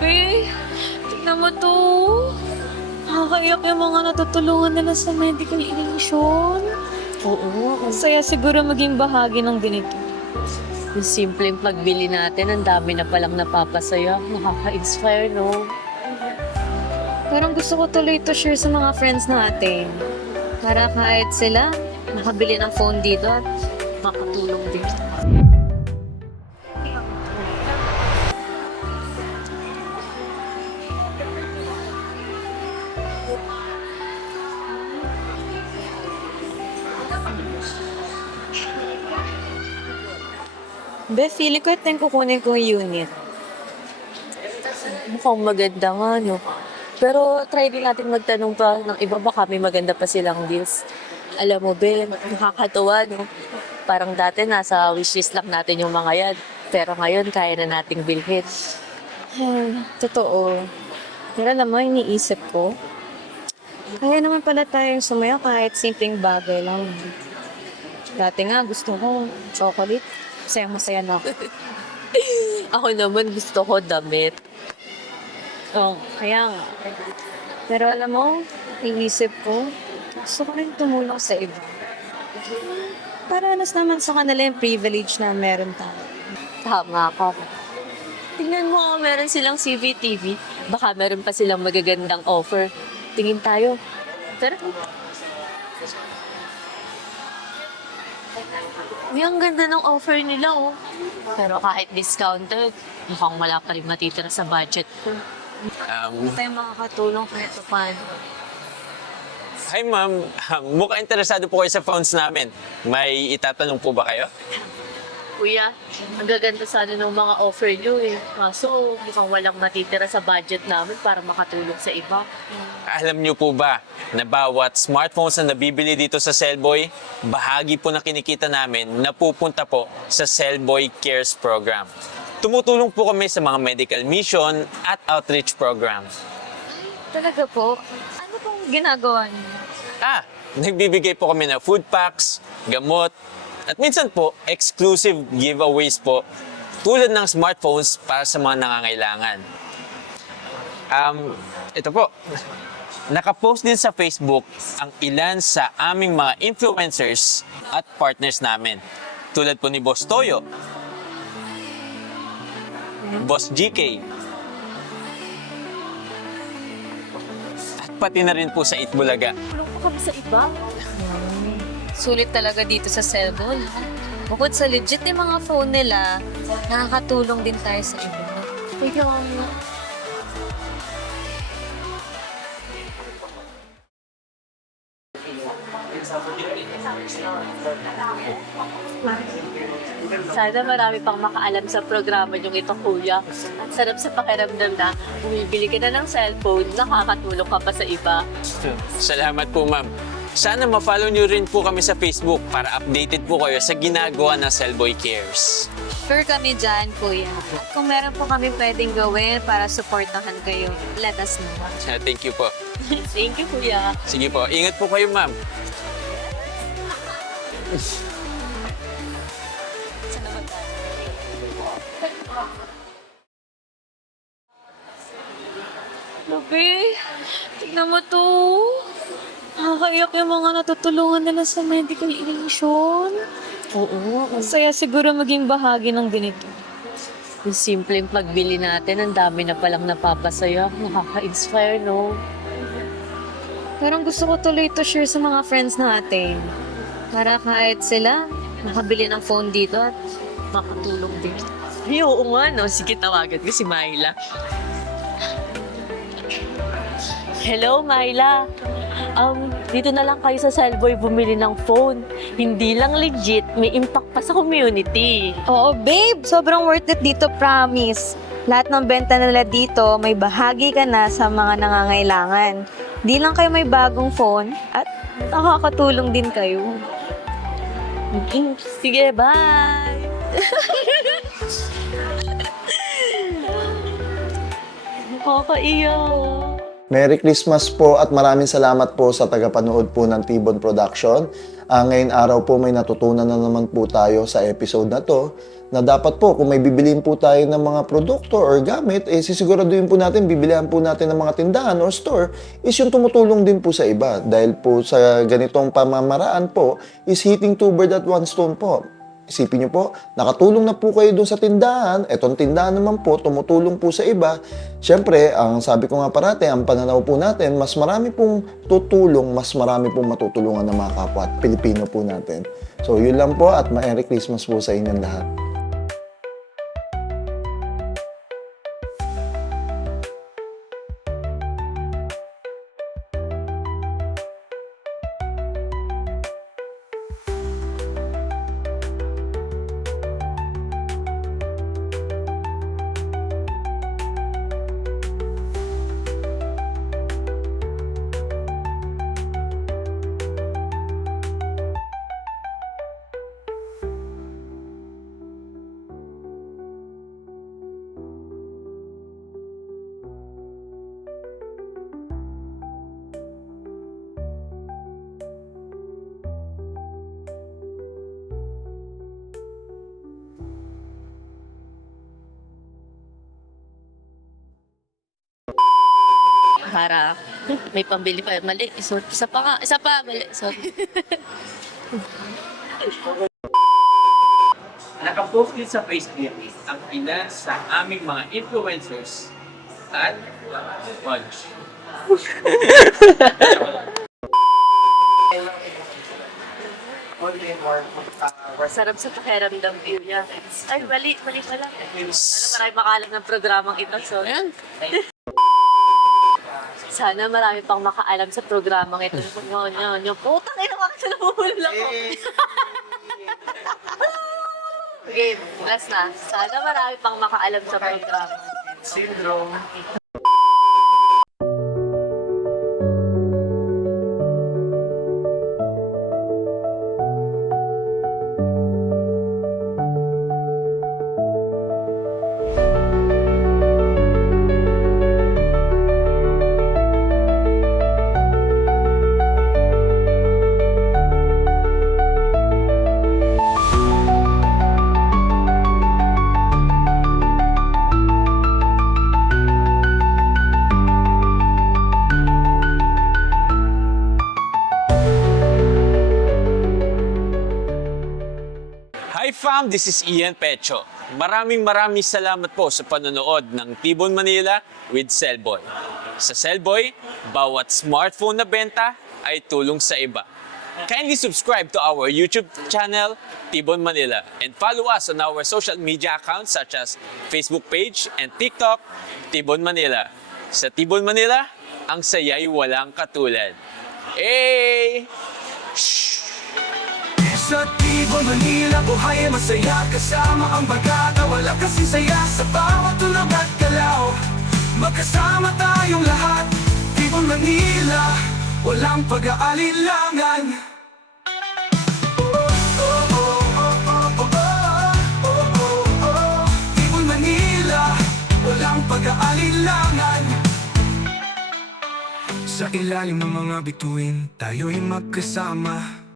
Grabe. Tingnan mo to. Nakakaiyak yung mga natutulungan nila sa medical aid. Oo. Ang saya siguro maging bahagi ng ganito. Yung simpleng pagbili natin, ang dami na palang napapasaya. Nakaka-inspire, no? Parang gusto ko tuloy ito share sa mga friends natin. Para kahit sila, makabili ng phone dito at makatulong din. Be, feeling ko ito yung kukunin ko unit. Mukhang maganda nga, no? Pero try din natin magtanong pa ng iba, baka may maganda pa silang deals. Alam mo, Be, nakakatuwa, no? Parang dati nasa wishlist lang natin yung mga yan. Pero ngayon, kaya na nating bilhin. Ay, totoo. Pero alam mo, iniisip ko, kaya naman pala tayong sumaya kahit simpleng bagay lang. Dati nga, gusto ko chocolate. Masaya-masaya na ako. Ako naman gusto ko damit. Oo, kaya nga. Pero alam mo, iniisip ko, gusto ko rin tumulong sa iba. Para anas naman sa kanila yung privilege na meron tayo. Tama ka. Tingnan mo, oh, meron silang CCTV. Baka meron pa silang magagandang offer. Tingin tayo. Tara. Uy, ang ganda ng offer nila, oh. Pero kahit discounted, mukhang wala pa rin matitira sa budget ko. Um, Tayo makakatulong kahit pa paano. hi ma'am, Um, mukhang interesado po kayo sa phones namin. May itatanong po ba kayo? Kuya, ang gaganda sana ng mga offer nyo eh. Kaso mukhang walang matitira sa budget namin para makatulong sa iba. Alam niyo po ba na bawat smartphones na nabibili dito sa Cellboy, bahagi po na kinikita namin napupunta po sa Cellboy Cares Program. Tumutulong po kami sa mga medical mission at outreach program. Talaga po? Ano pong ginagawa niyo? Ah, nagbibigay po kami ng food packs, gamot, at minsan po, exclusive giveaways po tulad ng smartphones para sa mga nangangailangan. Um, ito po, nakapost din sa Facebook ang ilan sa aming mga influencers at partners namin. Tulad po ni Boss Toyo, Boss GK, at pati na rin po sa Itbulaga. Tulong po kami sa iba. Sulit talaga dito sa cellphone. Bukod sa legit yung mga phone nila, nakakatulong din tayo sa iba. Kaya nga. Sana marami pang makaalam sa programa niyong ito, kuya. Ang sarap sa pakiramdam na bumibili ka na ng cellphone, nakakatulong ka pa sa iba. Salamat po, ma'am. Sana ma-follow niyo rin po kami sa Facebook para updated po kayo sa ginagawa ng Cellboy Cares. Sure kami dyan, kuya. At kung meron po kami pwedeng gawin para supportahan kayo, let us know. Ah, Thank you po. Thank you, kuya. Sige po, ingat po kayo, ma'am. Grabe. Tingnan mo to. Nakakaiyak yung mga natutulungan nila sa medical aid. Oo. Ang saya siguro maging bahagi ng ganito. Yung simpleng pagbili natin, ang dami na palang napapasaya. Nakaka-inspire, no? Parang gusto ko tuloy ito share sa mga friends natin. Para kahit sila, makabili ng phone dito at makatulong din. Ay, oo nga, no? Sige, tawagan ko si Myla. Hello, Myla. Um, dito na lang kayo sa Cellboy bumili ng phone. Hindi lang legit, may impact pa sa community. Oo, babe. Sobrang worth it dito, promise. Lahat ng benta nila dito, may bahagi ka na sa mga nangangailangan. Di lang kayo may bagong phone at nakakatulong din kayo. Sige, bye! Nakakaiyak. Merry Christmas po at maraming salamat po sa tagapanood po ng Tibon Production. Ah, ngayon araw po may natutunan na naman po tayo sa episode na to na dapat po kung may bibiliin po tayo ng mga produkto or gamit, eh sisiguraduhin po natin, bibilihan po natin ng mga tindahan or store is yung tumutulong din po sa iba. Dahil po sa ganitong pamamaraan po is hitting two birds at one stone po. Isipin niyo po, nakatulong na po kayo dun sa tindahan, etong tindahan naman po, tumutulong po sa iba. Siyempre, ang sabi ko nga parate, ang pananaw po natin, mas marami pong tutulong, mas marami pong matutulungan ng mga kapwa at Pilipino po natin. So, yun lang po at Merry Christmas po sa inyong lahat. Para may pambili pa. Mali. So, isa pa nga. Isa pa. Mali. Sorry. Nakapost din sa Facebook ang ilan sa aming mga influencers at watch. Sarap sa pakiramdam view niya. Ay, mali. Mali pala. Sana marami makalam ng programang ito. So, Ayan. Sana marami pang makaalam sa programang ito. Yung, yung, yung, putang ina, bakit sa nabubulol ako? Game, last na. Sana marami pang makaalam sa programa. Syndrome. Fam, this is Ian Pecho. Maraming maraming salamat po sa panonood ng Tibon Manila with Cellboy. Sa Cellboy, bawat smartphone na benta ay tulong sa iba. Kindly subscribe to our YouTube channel, Tibon Manila, and follow us on our social media accounts such as Facebook page and TikTok, Tibon Manila. Sa Tibon Manila, ang saya'y walang katulad. Hey! Sa Tibo, Manila, buhay ay masaya. Kasama ang bagata, wala kasi saya. Sa bawat tulog at galaw Magkasama tayong lahat. Tibo, Manila, walang pag-aalilangan Sa ilalim ng mga bituin, tayo'y magkasama